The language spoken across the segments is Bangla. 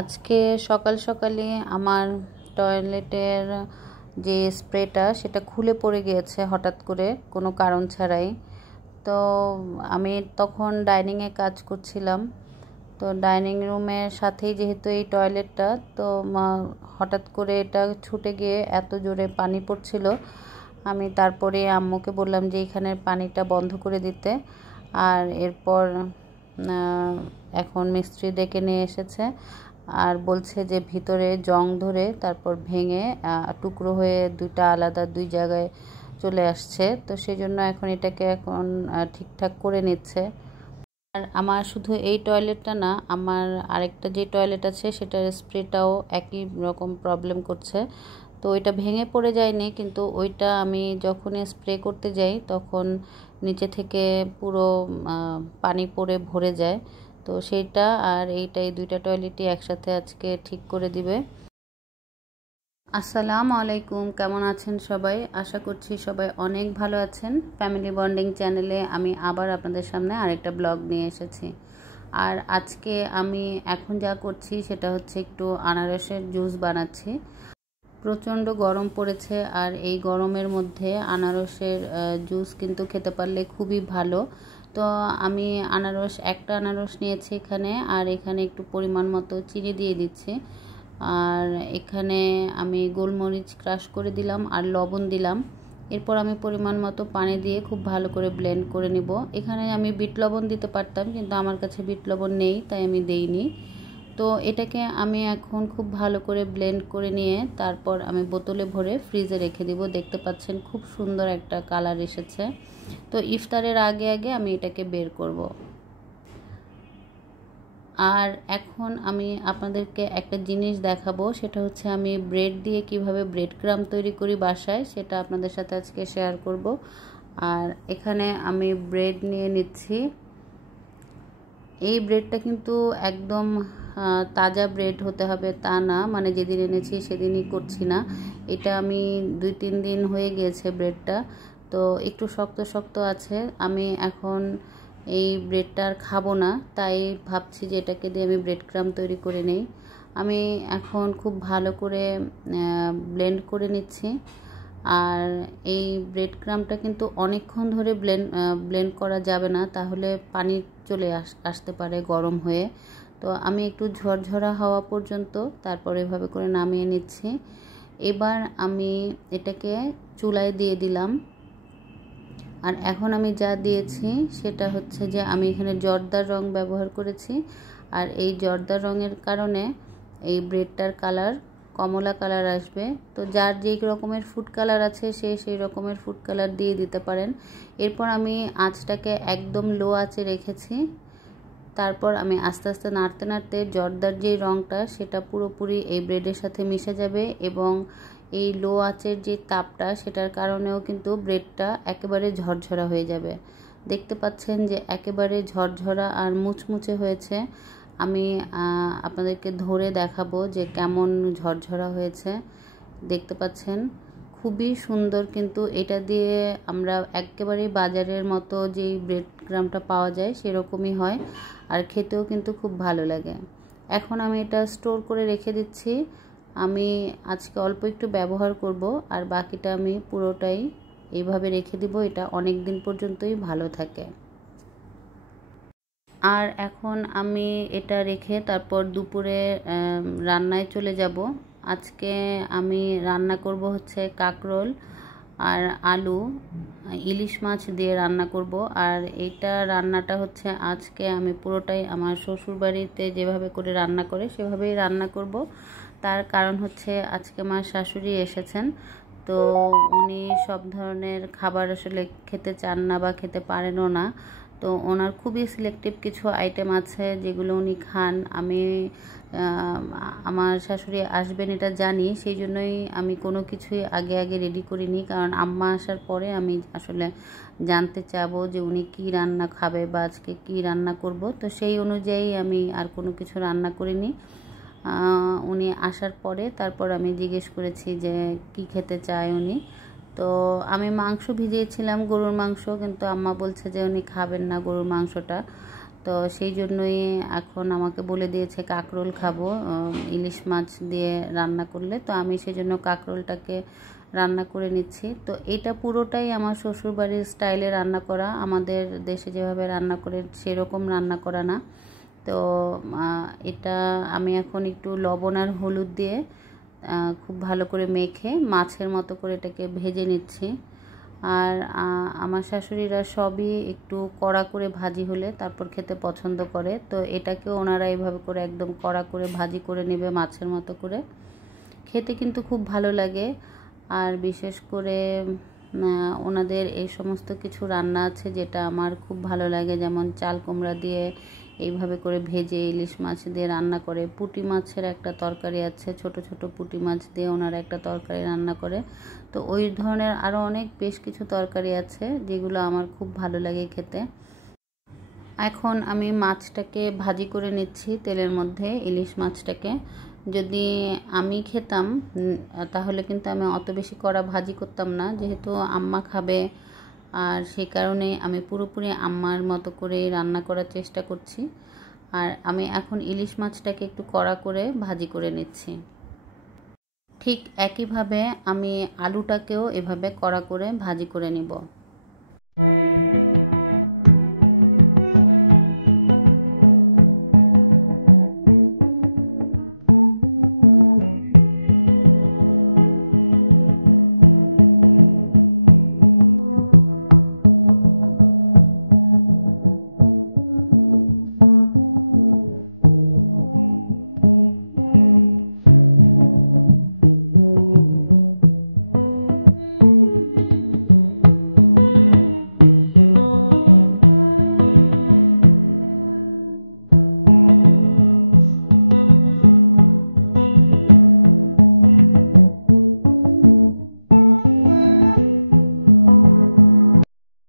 আজকে সকাল সকালে আমার টয়লেটের যে স্প্রেটা সেটা খুলে পড়ে গিয়েছে হঠাৎ করে কোনো কারণ ছাড়াই। তো আমি তখন ডাইনিংয়ে কাজ করছিলাম। তো ডাইনিং রুমের সাথেই যেহেতু এই টয়লেটটা, তো হঠাৎ করে এটা ছুটে গিয়ে এত জোরে পানি পড়ছিল। আমি তারপরে আম্মুকে বললাম যে এখানে পানিটা বন্ধ করে দিতে। আর এরপর এখন মিস্ত্রি ডেকে নিয়ে এসেছে আর বলছে যে ভিতরে জং ধরে তারপর ভেঙে টুকরো হয়ে দুইটা আলাদা দুই জায়গায় চলে আসছে। তো সেই জন্য এখন এটাকে এখন ঠিকঠাক করে নিচ্ছে। আর আমার শুধু এই টয়লেটটা না, আমার আরেকটা যে টয়লেট আছে সেটার স্প্রেটাও একই রকম প্রবলেম করছে। তো ওইটা ভেঙে পড়ে যায়নি, কিন্তু ওইটা আমি যখন স্প্রে করতে যাই তখন নিচে থেকে পুরো পানি পড়ে ভরে যায়। তো সেইটা আর এইটা, এই দুইটা টয়লেটই একসাথে আজকে ঠিক করে দিবে। আসসালামু আলাইকুম, কেমন আছেন সবাই? আশা করছি সবাই অনেক ভালো আছেন। ফ্যামিলি বন্ডিং চ্যানেলে আমি আবার আপনাদের সামনে আরেকটা ব্লগ নিয়ে এসেছি। আর আজকে আমি এখন যা করছি সেটা হচ্ছে একটু আনারসের জুস বানাচ্ছি। প্রচণ্ড গরম পড়েছে আর এই গরমের মধ্যে আনারসের জুস কিন্তু খেতে পারলে খুবই ভালো। তো আমি একটা আনারস নিয়েছি এখানে, আর এখানে একটু পরিমাণ মতো চিনি দিয়ে দিচ্ছি। আর এখানে আমি গোলমরিচ ক্রাশ করে দিলাম আর লবণ দিলাম। এরপর আমি পরিমাণ মতো পানি দিয়ে খুব ভালো করে ব্লেন্ড করে নিব। এখানে আমি বিট লবণ দিতে পারতাম, কিন্তু আমার কাছে বিট লবণ নেই, তাই আমি দেইনি। তো এটাকে আমি এখন খুব ভালো করে ব্লেন্ড করে নিয়ে তারপর আমি বোতলে ভরে ফ্রিজে রেখে দিব। দেখতে পাচ্ছেন খুব সুন্দর একটা কালার এসেছে। তো ইফতারের আগে আগে আমি এটাকে বের করব। আর এখন আমি আপনাদেরকে একটা জিনিস দেখাবো, সেটা হচ্ছে আমি ব্রেড দিয়ে কিভাবে ব্রেড ক্রাম্ব তৈরি করি বাসায়, সেটা আপনাদের সাথে আজকে শেয়ার করব। আর এখানে আমি ব্রেড নিয়ে নিচ্ছি। এই ব্রেডটা কিন্তু একদম তাজা ব্রেড হতে হবে তা না, মানে যেদিন এনেছি সেদিনই করছি না। এটা আমি 2-3 দিন হয়ে গিয়েছে ব্রেডটা, তো একটু শক্ত শক্ত আছে। আমি এখন এই ব্রেডটা আর খাবো না, তাই ভাবছি যে এটাকে দিয়ে আমি ব্রেড ক্রাম্ব তৈরি করে নেই। আমি এখন খুব ভালো করে ব্লেন্ড করে নিচ্ছি। আর এই ব্রেড ক্রাম্বটা কিন্তু অনেকক্ষণ ধরে ব্লেন্ড করা যাবে না, তাহলে পানি চলে আসতে পারে গরম হয়ে। তো আমি একটু ঝরঝরা হওয়া পর্যন্ত তারপর এভাবে করে নামিয়ে নিচ্ছি। এবার আমি এটাকে চুলায় দিয়ে দিলাম। আর এখন আমি যা দিয়েছি সেটা হচ্ছে যে আমি এখানে জর্দার রং ব্যবহার করেছি। আর এই জর্দার রঙের কারণে এই ব্রেডটার কালার কমলা কালার আসবে। তো যার যেই রকমের ফুড কালার আছে সেই রকমের ফুড কালার দিয়ে দিতে পারেন। এরপর আমি আঁচটাকে একদম লো আঁচে রেখেছি। তারপর আমি আস্তে আস্তে নাড়তে নাড়তে জর্দার যেই রঙটা সেটা পুরোপুরি এই ব্রেডের সাথে মিশে যাবে, এবং এই লো আঁচের যে তাপটা সেটার কারণেও কিন্তু ব্রেডটা একেবারে ঝরঝরা হয়ে যাবে। দেখতে পাচ্ছেন যে একেবারে ঝরঝরা আর মুচমুচে হয়েছে। আমি আপনাদেরকে ধরে দেখাবো যে কেমন ঝরঝরা হয়েছে। দেখতে পাচ্ছেন খুবই সুন্দর, কিন্তু এটা দিয়ে আমরা একেবারেই বাজারের মতো যেই ব্রেড ক্রাম্বটা পাওয়া যায় সেরকমই হয়, আর খেতেও কিন্তু খুব ভালো লাগে। এখন আমি এটা স্টোর করে রেখে দিচ্ছি। আমি আজকে অল্প একটু ব্যবহার করব, আর বাকিটা আমি পুরোটাই এইভাবে রেখে দিব। এটা অনেক দিন পর্যন্তই ভালো থাকে। আর এখন আমি এটা রেখে তারপর দুপুরে রান্নায় চলে যাব। আজকে আমি রান্না করব হচ্ছে কাঁকরোল আর আলু, ইলিশ মাছ দিয়ে রান্না করব। আর এটা রান্নাটা হচ্ছে আজকে আমি পুরোটাই আমার শ্বশুরবাড়িতে যেভাবে করে রান্না করে সেভাবেই রান্না করব। তার কারণ হচ্ছে আজকে আমার শাশুড়ি এসেছেন, তো উনি সব ধরনের খাবার আসলে খেতে চান না বা খেতে পারেনও না। তো ওনার খুবই সিলেক্টিভ কিছু আইটেম আছে যেগুলো উনি খান। আমি আমার শাশুড়ি আসবেন এটা জানি, সেই জন্যই আমি কোনো কিছুই আগে আগে রেডি করিনি, কারণ আম্মা আসার পরে আমি আসলে জানতে চাবো যে উনি কী রান্না খাবে বা আজকে কী রান্না করব। তো সেই অনুযায়ী আমি আর কোনো কিছু রান্না করিনি। উনি আসার পরে তারপর আমি জিজ্ঞেস করেছি যে কি খেতে চায় উনি। তো আমি মাংস ভিজিয়েছিলাম, গরুর মাংস, কিন্তু আম্মা বলছে যে উনি খাবেন না গরুর মাংসটা। তো সেই জন্যই এখন আমাকে বলে দিয়েছে কাঁকরোল খাবো ইলিশ মাছ দিয়ে রান্না করলে। তো আমি সেজন্য কাঁকরোলটাকে রান্না করে নিচ্ছি। তো এটা পুরোটাই আমার শ্বশুরবাড়ির স্টাইলে রান্না করা, আমাদের দেশে যেভাবে রান্না করে সেরকম রান্না করা না। তো এটা আমি এখন একটু লবণ আর হলুদ দিয়ে খুব ভালো করে মেখে মাছের মতো করে এটাকে ভেজে নিচ্ছি। আর আমার শাশুড়িরা সবই একটু কড়া করে ভাজি হলে তারপর খেতে পছন্দ করে। তো এটাকেও ওনারা এইভাবে করে একদম কড়া করে ভাজি করে নেবে মাছের মতো করে। খেতে কিন্তু খুব ভালো লাগে। আর বিশেষ করে ওনাদের এই সমস্ত কিছু রান্না আছে যেটা আমার খুব ভালো লাগে, যেমন চাল কুমড়া দিয়ে এইভাবে করে ভেজে ইলিশ মাছ দিয়ে রান্না করে। পুঁটি মাছের একটা তরকারি আছে, ছোট ছোট পুঁটি মাছ দিয়ে ওনারা একটা তরকারি রান্না করে। তো ওই ধরনের আরও অনেক বেশ কিছু তরকারি আছে যেগুলো আমার খুব ভালো লাগে খেতে। এখন আমি মাছটাকে ভাজি করে নিচ্ছি তেলের মধ্যে, ইলিশ মাছটাকে। যদি আমি খেতাম তাহলে কিন্তু আমি অত বেশি কড়া ভাজি করতাম না, যেহেতু আম্মা খাবে আর সেই কারণে আমি পুরোপুরি আম্মার মতো করে রান্না করার চেষ্টা করছি। আর আমি এখন ইলিশ মাছটাকে একটু কড়া করে ভাজি করে নিচ্ছি। ঠিক একইভাবে আমি আলুটাকেও এভাবে কড়া করে ভাজি করে নিব।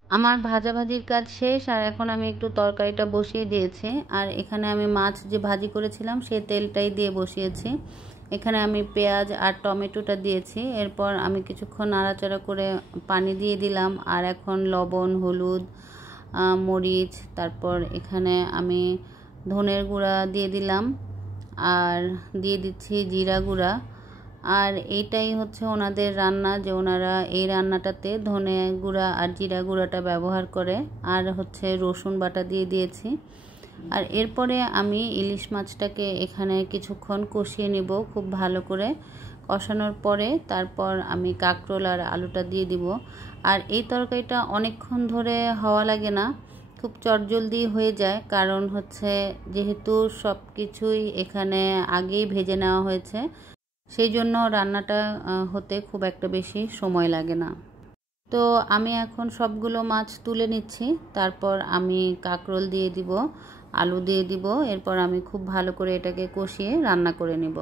আমার ভাজাভাজির কাজ শেষ, আর এখন আমি একটু তরকারিটা বসিয়ে দিয়েছি। আর এখানে আমি মাছ যে ভাজি করেছিলাম সেই তেলটাই দিয়ে বসিয়েছি। এখানে আমি পেঁয়াজ আর টমেটোটা দিয়েছি। এরপর আমি কিছুক্ষণ নাড়াচাড়া করে পানি দিয়ে দিলাম। আর এখন লবণ, হলুদ, মরিচ, তারপর এখানে আমি ধনের গুঁড়া দিয়ে দিলাম আর দিয়ে দিচ্ছি জিরা গুঁড়া। আর এইটাই হচ্ছে ওনাদের রান্না, যে ওনারা এই রান্নাটাতে ধনে গুঁড়া আর জিরা গুঁড়াটা ব্যবহার করে। আর হচ্ছে রসুন বাটা দিয়ে দিয়েছি। আর এরপরে আমি ইলিশ মাছটাকে এখানে কিছুক্ষণ কষিয়ে নেব খুব ভালো করে। কষানোর পরে তারপর আমি কাঁকরোল আর আলুটা দিয়ে দিব। আর এই তরকারিটা অনেকক্ষণ ধরে হওয়া লাগে না, খুব চটজলদি হয়ে যায়, কারণ হচ্ছে যেহেতু সব কিছুই এখানে আগেই ভেজে নেওয়া হয়েছে, সেই জন্য রান্নাটা হতে খুব একটা বেশি সময় লাগে না। তো আমি এখন সবগুলো মাছ তুলে নিচ্ছি, তারপর আমি কাঁকরোল দিয়ে দিব, আলু দিয়ে দিব। এরপর আমি খুব ভালো করে এটাকে কষিয়ে রান্না করে নেব।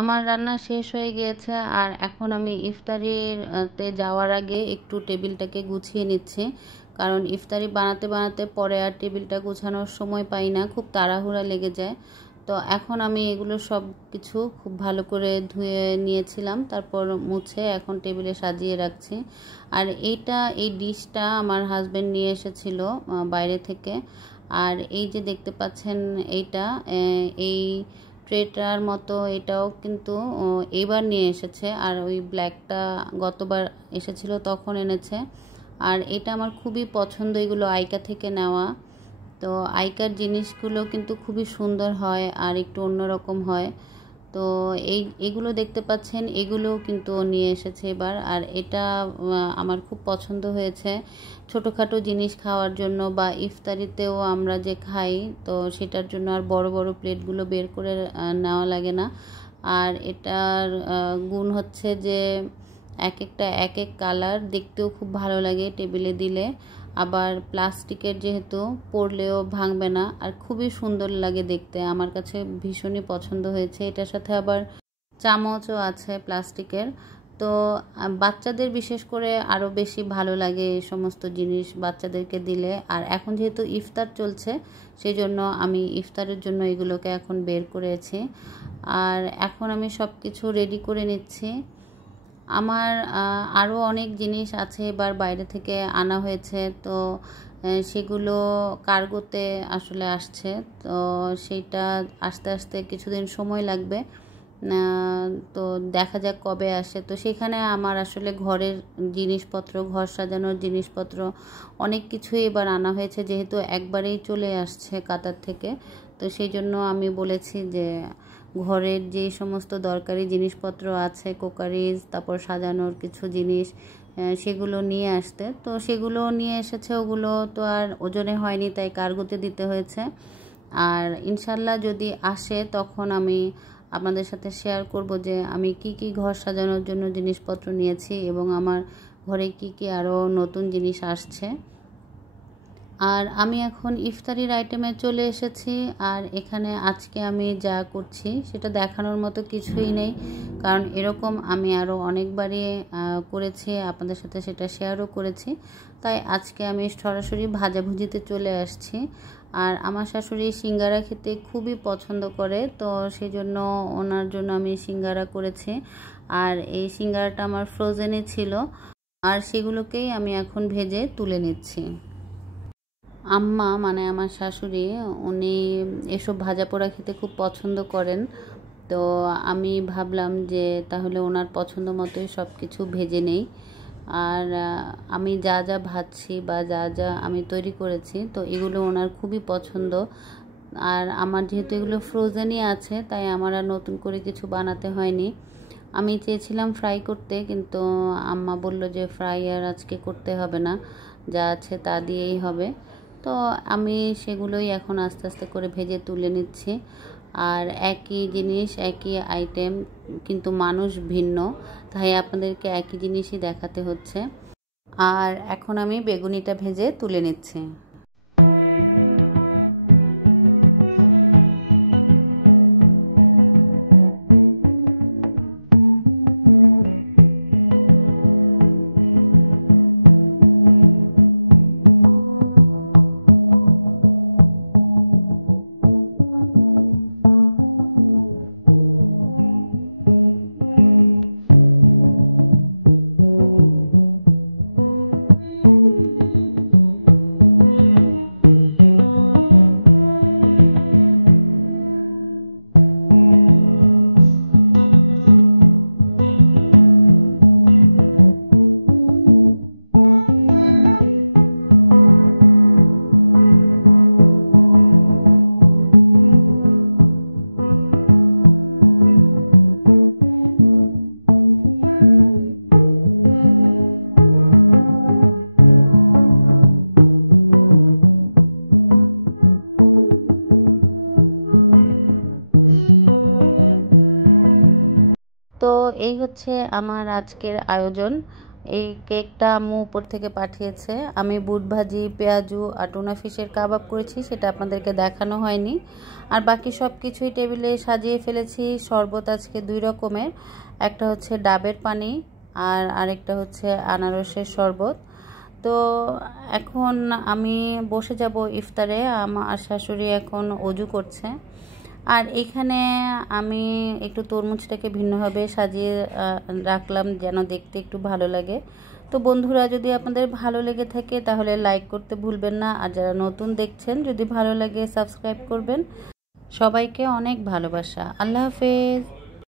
আমার রান্না শেষ হয়ে গিয়েছে, আর এখন আমি ইফতারিতে যাওয়ার আগে একটু টেবিলটাকে গুছিয়ে নিচ্ছি, কারণ ইফতারি বানাতে বানাতে পরে আর টেবিলটা গুছানোর সময় পাই না, খুব তাড়াহুড়া লেগে যায়। তো এখন আমি এগুলো সব কিছু খুব ভালো করে ধুয়ে নিয়েছিলাম, তারপর মুছে এখন টেবিলে সাজিয়ে রাখছি। আর এই ডিশটা আমার হাজব্যান্ড নিয়ে এসেছিল বাইরে থেকে। আর এই যে দেখতে পাচ্ছেন এইটা, এই ট্রেটার মতো এটাও কিন্তু এবার নিয়ে এসেছে, আর ওই ব্ল্যাকটা গতবার এসেছিল তখন এনেছে। আর এটা আমার খুবই পছন্দ, এগুলো আইকা থেকে নেওয়া। তো আইকার জিনিসগুলো কিন্তু খুবই সুন্দর হয় আর একটু অন্যরকম হয়। তো এগুলো দেখতে পাচ্ছেন, এগুলোও কিন্তু নিয়ে এসেছে এবার। আর এটা আমার খুব পছন্দ হয়েছে ছোটোখাটো জিনিস খাওয়ার জন্য, বা ইফতারিতেও আমরা যে খাই, তো সেটার জন্য আর বড় বড় প্লেটগুলো বের করে নেওয়া লাগে না। আর এটার গুণ হচ্ছে যে এক একটা এক এক কালার, দেখতেও খুব ভালো লাগে টেবিলে দিলে। আবার প্লাস্টিকের, যেহেতু পরলেও ভাঙবে না আর খুবই সুন্দর লাগে দেখতে। আমার কাছে ভীষণই পছন্দ হয়েছে। এটার সাথে আবার চামচও আছে প্লাস্টিকের। তো বাচ্চাদের বিশেষ করে আরও বেশি ভালো লাগে এই সমস্ত জিনিস বাচ্চাদেরকে দিলে। আর এখন যেহেতু ইফতার চলছে, সেই জন্য আমি ইফতারের জন্য এগুলোকে এখন বের করেছি। আর এখন আমি সব কিছু রেডি করে নিচ্ছি। আমার আরও অনেক জিনিস আছে, এবার বাইরে থেকে আনা হয়েছে। তো সেগুলো কার্গোতে আসলে আসছে। তো সেইটা আস্তে আস্তে কিছুদিন সময় লাগবে। তো দেখা যাক কবে আসে। তো সেখানে আমার আসলে ঘরের জিনিসপত্র, ঘর সাজানোর জিনিসপত্র অনেক কিছুই এবার আনা হয়েছে, যেহেতু একবারেই চলে আসছে কাতার থেকে। তো সেই জন্য আমি বলেছি যে ঘরের যে সমস্ত দরকারি জিনিসপত্র আছে, কোকারিজ, তারপর সাজানোর কিছু জিনিস, সেগুলো নিয়ে আসতে। তো সেগুলো নিয়ে এসেছে। ওগুলো তো আর ওজনে হয়নি, তাই কার্গোতে দিতে হয়েছে। আর ইনশাল্লাহ যদি আসে তখন আমি আপনাদের সাথে শেয়ার করব যে আমি কি কি ঘর সাজানোর জন্য জিনিসপত্র নিয়েছি এবং আমার ঘরে কি কি আরও নতুন জিনিস আসছে। আর আমি এখন ইফতারির আইটেমে চলে এসেছি। আর এখানে আজকে আমি যা করছি সেটা দেখানোর মতো কিছুই নেই, কারণ এরকম আমি আরও অনেকবারই করেছি, আপনাদের সাথে সেটা শেয়ারও করেছি। তাই আজকে আমি সরাসরি ভাজাভুজিতে চলে আসছি। আর আমার শাশুড়ি সিঙ্গারা খেতে খুবই পছন্দ করে, তো সেই জন্য ওনার জন্য আমি সিঙ্গারা করেছি। আর এই সিঙ্গারাটা আমার ফ্রোজেনে ছিল, আর সেগুলোকেই আমি এখন ভেজে তুলে নিচ্ছি। আম্মা মানে আমার শাশুড়ি, উনি এসব ভাজা পোড়া খেতে খুব পছন্দ করেন। তো আমি ভাবলাম যে তাহলে ওনার পছন্দ মতোই সব কিছু ভেজে নেই। আর আমি যা যা ভাজছি বা যা যা আমি তৈরি করেছি, তো এগুলো ওনার খুবই পছন্দ। আর আমার যেহেতু এগুলো ফ্রোজেনই আছে, তাই আমার আর নতুন করে কিছু বানাতে হয়নি। আমি চেয়েছিলাম ফ্রাই করতে, কিন্তু আম্মা বলল যে ফ্রাই আর আজকে করতে হবে না, যা আছে তা দিয়েই হবে। তো আমি সেগুলোই এখন আস্তে আস্তে করে ভেজে তুলে নিচ্ছি। আর একই জিনিস, একই আইটেম, কিন্তু মানুষ ভিন্ন, তাই আপনাদেরকে একই জিনিসই দেখাতে হচ্ছে। আর এখন আমি বেগুনিটা ভেজে তুলে নিচ্ছি। তো এই হচ্ছে আমার আজকের আয়োজন। এই কেকটা আম্মু উপর থেকে পাঠিয়েছে। আমি বুট ভাজি, পেঁয়াজু আর টুনা ফিশের কাবাব করেছি, সেটা আপনাদেরকে দেখানো হয়নি। আর বাকি সব কিছুই টেবিলে সাজিয়ে ফেলেছি। শরবত আজকে 2 রকমের, একটা হচ্ছে ডাবের পানি আর আরেকটা হচ্ছে আনারসের শরবত। তো এখন আমি বসে যাব ইফতারে। আমার শাশুড়ি এখন অজু করছে। আর এখানে আমি একটু তরমুজটাকে ভিন্নভাবে সাজিয়ে রাখলাম, যেন দেখতে একটু ভালো লাগে। তো বন্ধুরা, যদি আপনাদের ভালো লেগে থাকে তাহলে লাইক করতে ভুলবেন না। আর যারা নতুন দেখছেন, যদি ভালো লাগে সাবস্ক্রাইব করবেন। সবাইকে অনেক ভালোবাসা। আল্লাহ হাফেজ।